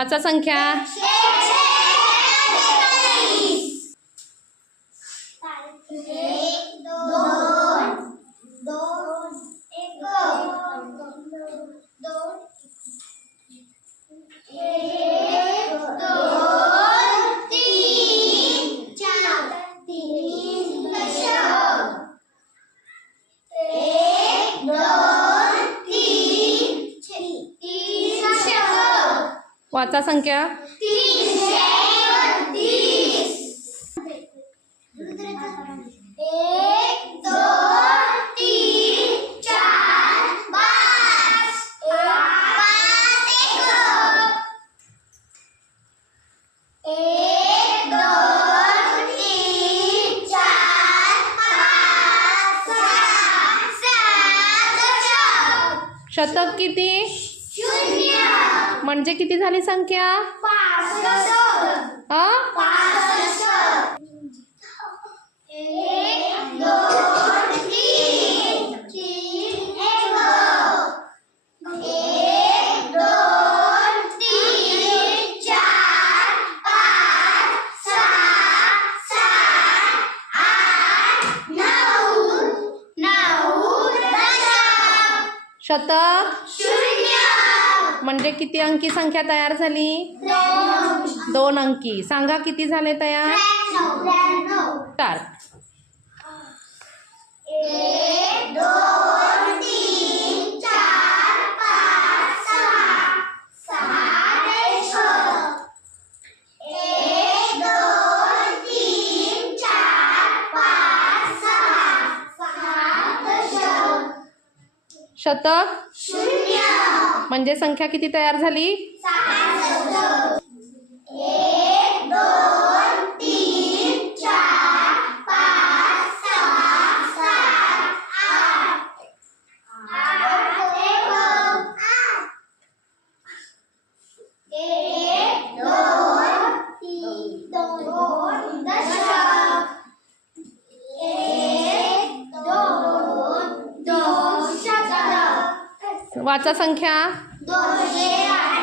वाचा संख्या. वाचा संख्या. शतक किती? म्हणजे किती झाली संख्या? शतक म्हणजे किती अंकी संख्या तयार झाली? 2 अंकी. सांगा किती झाले तयार? 4. 1 2 3 4 5 6 7 8 1 2 3 4 5 6 7 शतक म्हणजे संख्या किती तयार झाली? 1 2 3 4 5 6 7 8 1 2 3 2 दशक 1 2 2 शतक. वाचा संख्या. 208